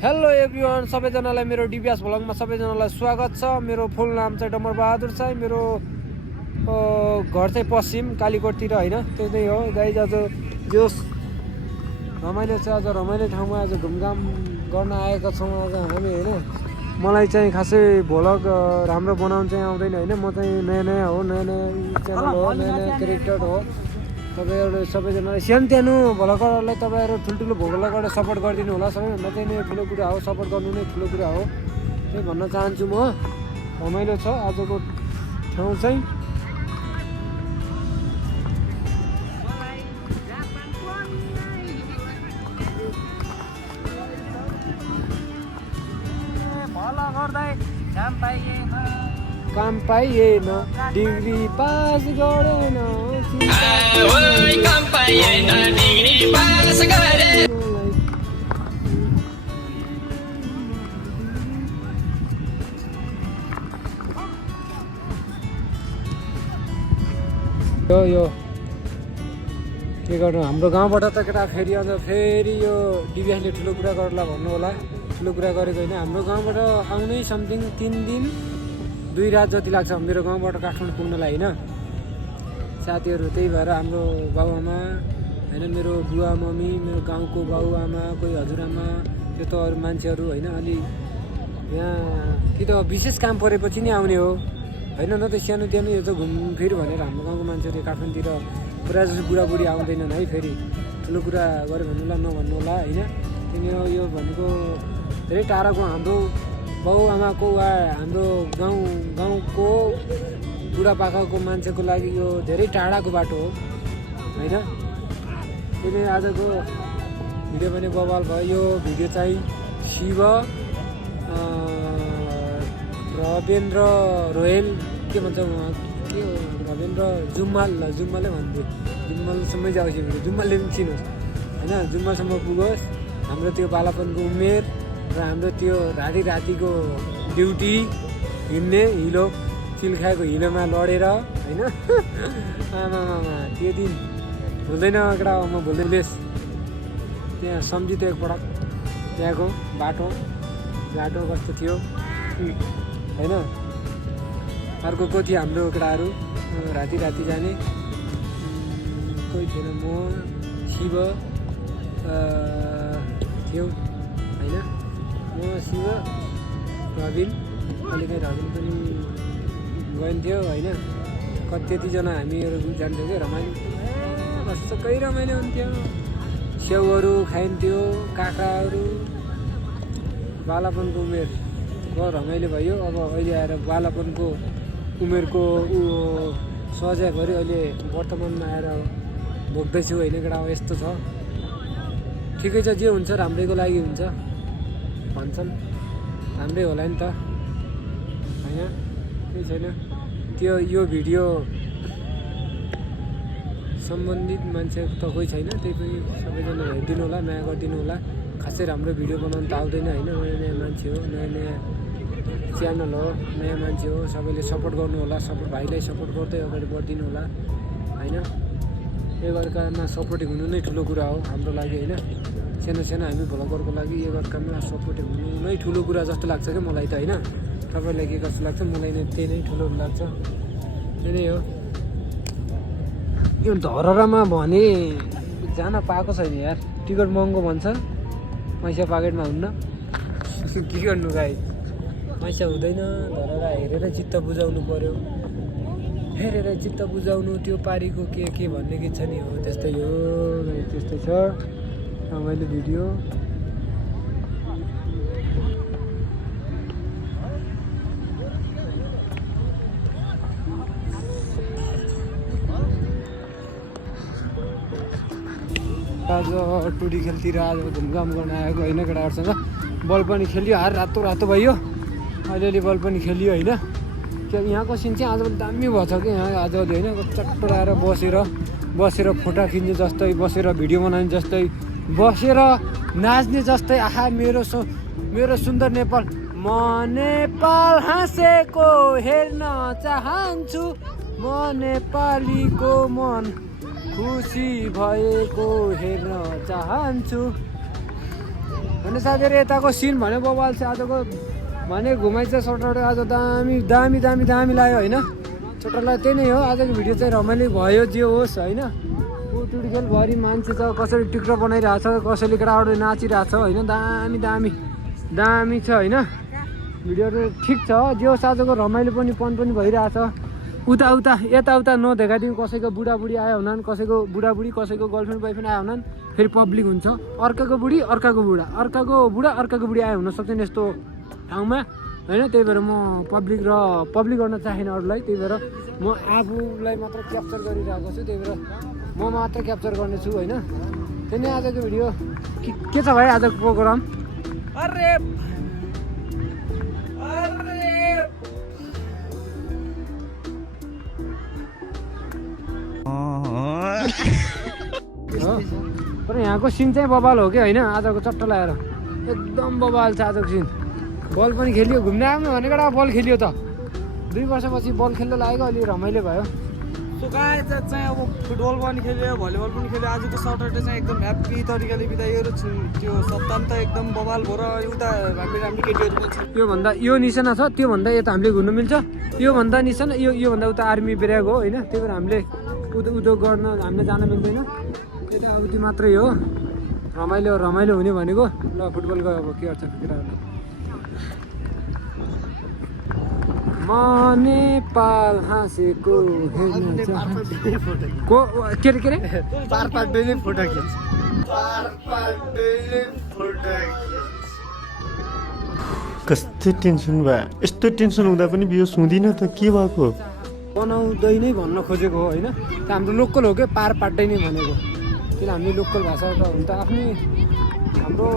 Hello everyone, सबैजनालाई मेरो DBS भ्लगमा सबैजनालाई स्वागत छ। मेरो फुल नाम चाहिँ डम्बर बहादुर छ। मेरो घर चाहिँ पश्चिम कालीकोटतिर होइन, त्यो नै हो गाइज। आज जोस रमाइलो छ, आज रमाइलो ठाउँमा आज घुमघाम गर्न आएका छौँ आज हामी होइन। मलाई चाहिँ खासै भ्लग राम्रो बनाउनु चाहिँ आउँदैन होइन। म चाहिँ नयाँ नयाँ हो, नयाँ नयाँ च्यानल हो, नयाँ नयाँ क्यारेक्टर हो। तपाईँहरू सबैजनालाई सानो भ्लगरहरूलाई तपाईँहरू ठुल्ठुलो भ्लगरलाई सपोर्ट गरिदिनु होला। सबैभन्दा चाहिँ नै ठुलो कुरा हो, सपोर्ट गर्नु नै ठुलो कुरा हो, त्यही भन्न चाहन्छु म। रमाइलो छ आजको ठाउँ चाहिँ। काम पाइएन, डिग्री पास गरेन, काम पाइएन, डिग्री पास गरेन। यो के गर्नु हाम्रो गाउँबाट त केटा फेरि अझ फेरि यो डिबिएसले ठुलो कुरा गर्ला भन्नु होला। ठुलो कुरा गरेको होइन, हाम्रो गाउँबाट आउनै समथिङ 3 दिन 2 रात जति लाग्छ मेरो गाउँबाट काठमाडौँ पुग्नलाई होइन साथीहरू। त्यही भएर हाम्रो बाबुआमा होइन, मेरो बुवा मम्मी, मेरो गाउँको बाबुआमा, कोही हजुरआमा, त्यो त अरू मान्छेहरू होइन। अलि यहाँ कि त विशेष काम परेपछि नै आउने हो होइन, न त सानो तिनो यो त घुमफिर भनेर हाम्रो गाउँको मान्छेहरू काठमाडौँतिर पुरा जस्तो बुढाबुढी आउँदैनन् है। फेरि ठुलो कुरा गऱ्यो भन्नु होला नभन्नु होला होइन। किनभने यो भनेको धेरै टाढाको हाम्रो बाबुआमाको वा हाम्रो गाउँको बुढापाकाको मान्छेको लागि यो धेरै टाढाको बाटो हो होइन। किनभने आजको भिडियो पनि बवाल भयो। यो भिडियो चाहिँ शिव रविन्द्र रोयल के भन्छ के हो, रविन्द्र जुम्मालै भन्थ्यो। जुम्मालसम्मै जाओस् यो भिडियो, जुम्मालले पनि चिनोस् होइन। जुम्मालसम्म पुगोस् हाम्रो त्यो बालापनको उमेर र हाम्रो त्यो रातिको ड्युटी हिँड्ने हिलो चिल्खाएको हिलोमा लडेर होइन। आमामा त्यो दिन भुल्दैन केटा, म भुल्दैलेस्। त्यहाँ सम्झिँदै एकपटक त्यहाँको बाटो कस्तो थियो होइन। अर्को को थियो हाम्रो केटाहरू राति जाने कोही थिएन। म शिव थियो होइन, म शिव रविन, अलिकति रविन पनि गइन्थ्यो होइन। त्यतिजना हामीहरू जान्थ्यौँ क्या, रमाइलो मस्तकै रमाइलो हुन्थ्यो। स्याउहरू खाइन्थ्यो, काकाहरू। बालापनको उमेर भयो, रमाइलो भयो। अब अहिले आएर बालापनको उमेरको सजायहरू अहिले वर्तमानमा आएर भोग्दैछु होइन केटा। अब यस्तो छ, ठिकै छ, जे हुन्छ राम्रैको लागि हुन्छ भन्छन्, राम्रै होला नि त होइन। केही छैन। यो भिडियो सम्बन्धित मान्छे त कोही छैन, त्यही पनि सबैजना हेरिदिनु होला, माया गरिदिनु होला। खासै राम्रो भिडियो बनाउनु त आउँदैन होइन। नयाँ मान्छे हो, नयाँ च्यानल हो, नयाँ मान्छे हो। सबैले सपोर्ट गर्नु होला, भाइलाई सपोर्ट गर्दै अगाडि बढिदिनु होला होइन। एकअर्कामा सपोर्टिङ हुनु नै ठुलो कुरा हो हाम्रो लागि होइन। सानो हामी भ्लगरको लागि एकअर्कामा सपोर्टिङ हुनु नै ठुलो कुरा जस्तो लाग्छ क्या मलाई त होइन। तपाईँलाई के कस्तो लाग्छ? मलाई नै त्यही नै ठुलो लाग्छ, त्यही नै हो। यो धरहरामा भने जान पाएको छैन यार, टिकट महँगो भन्छ, पैसा पाकेटमा हुन्न। के गर्नु गाई, पैसा हुँदैन। धरहरा हेरेर चित्त बुझाउनु पर्यो, हेरेर चित्त बुझाउनु। त्यो पारीको के भन्ने के छ नि, हो त्यस्तै हो, त्यस्तै छ रमाइलो भिडियो। आज टुडी खेलतिर आज घुमघाम गर्न आएको होइन केटाहरूसँग। बल पनि खेल्यो, रातो भयो, अलिअलि बल पनि खेल्यो होइन। यहाँको सिन चाहिँ आज दामी भएछ कि यहाँ आजले होइन। चट्टर आएर बसेर फोटो खिच्ने जस्तै, बसेर भिडियो बनाउने जस्तै, बसेर नाच्ने जस्तै। आहा मेरो सुन्दर नेपाल, म नेपाल हाँसेको हेर्न चाहन्छु, म नेपालीको मन खुसी भएको हेर्न चाहन्छु। भने साथीहरू यताको सिन भने बबाल छ आजको भने घुमाइ चाहिँ सटरडे आज दामी दामी दामी दामी लाग्यो होइन छोटालाई त्यही नै हो आजको भिडियो चाहिँ रमाइलो भयो जे होस् होइन टुटखेलभरि मान्छे छ कसैले टिकटक बनाइरहेछ कसैले केटाहरू नाचिरहेछ होइन दामी दामी दामी छ होइन भिडियोहरू ठिक छ जे होस् आजको रमाइलो पनि पन पनि भइरहेछ उता यताउता नदेखाइदिउँ कसैको बुढाबुढी आयो हुनान् कसैको बुढाबुढी कसैको गर्लफ्रेन्ड बोयफ्रेन्ड आयो हुनान् फेरि पब्लिक हुन्छ अर्काको बुढी अर्काको बुढा अर्काको बुढी आयो हुनसक्छन् यस्तो ठाउँमा होइन त्यही भएर म पब्लिक गर्न चाहेन अरूलाई त्यही भएर म आफूलाई मात्र क्याप्चर गरिरहेको छु त्यही भएर म मात्र क्याप्चर गर्नेछु होइन त्यही नै आजको भिडियो के छ भाइ आजको प्रोग्राम अरे तर यहाँको सिन चाहिँ बबाल हो कि होइन आजको चट्ट लगाएर एकदम बबाल छ आजको सिन बल पनि खेलियो घुम्न आउनु भनेको एउटा बल खेलियो त 2 वर्षपछि बल खेल्न लागेको अलि रमाइलो भयो सुकाए चाहिँ अब फुटबल पनि खेल्यो भलिबल पनि खेल्यो आजको सटरडे चाहिँ एकदम ह्याप्पी तरिकाले बितायो र त्यो सप्ताह त एकदम बबाल भयो र उता राम्रो केटीहरू पनि छ योभन्दा यो निशाना छ त्योभन्दा यता हामीले घुम्नु मिल्छ योभन्दा निशाना योभन्दा उता आर्मी बेराएको होइन त्यही भएर हामीले उद्योग गर्न हामीले जान मिल्दैन त्यता उति मात्रै हो रमाइलो हुने भनेको ल फुटबल गयो अब के गर्छ केटाहरूले म नेपाल हाँसेको हेर्न को के अरे पारपाडले फोटो खिच्छ कस्तो टेन्सन भयो यस्तो टेन्सन हुँदा पनि बियो सुँदिन त के भएको बनाउँदै नै भन्न खोजेको हो होइन हाम्रो लोकल हो क्या पार पाड्दै नै भनेको किन हामीले लोकल भाषा त हुन त आफ्नै हाम्रो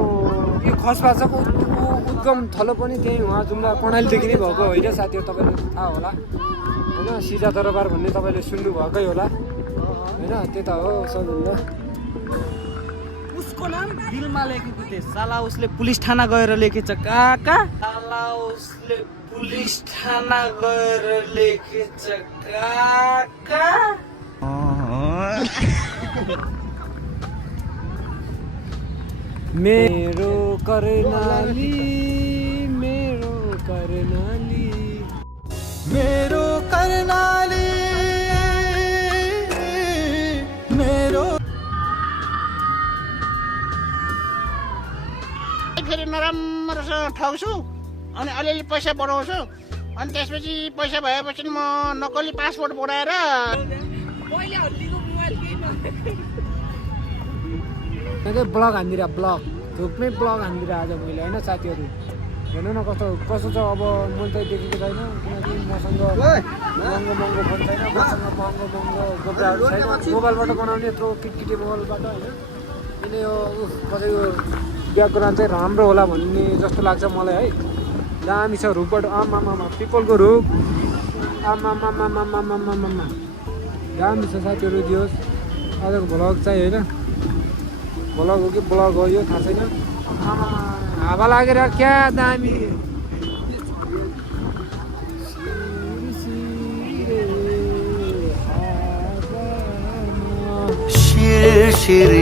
यो खस भाषाको उद्गम थलो पनि त्यही उहाँ जुम्ला कर्णालीदेखि नै भएको होइन साथीहरू तपाईँलाई थाहा होला होइन सिजा दरबार भन्ने तपाईँले सुन्नुभएकै होला होइन त्यता हो सबभन्दा उसको नाम दिलमा लेखेको थियो साला उसले पुलिस थाना गएर लेखेछ काका साला उसले पुलिस थाना गएर लेखेछ काका मेरो कर्णाली मेरो कर्णाली मेरो कर्णाली मेरो फेरि नराम्रोसँग ठग्छु अनि अलिअलि पैसा बढाउँछु अनि त्यसपछि पैसा भएपछि म नक्कली पासपोर्ट बनाएर ब्लग हानिदिएर ब्लग थुप्रै ब्लग हानिदिएर आज मैले होइन साथीहरू हेर्नु न कस्तो छ अब मैले त देखेको छैन किनकि मसँग महँगो फोन छैन मसँग महँगो गोप्राहरू छैन मोबाइलबाट बनाउने यत्रो किटकिटी मोबाइलबाट होइन किन यो कसैको ब्याकग्राउन्ड चाहिँ राम्रो होला भन्ने जस्तो लाग्छ मलाई है दामी छ रुखबाट आमामा पिपलको रुख आमामा दामी छ साथीहरू दियोस् आजको भ्लग चाहिँ होइन भ्लग हो कि ब्लग हो यो थाहा छैन हावा लागेर क्या दामी शिर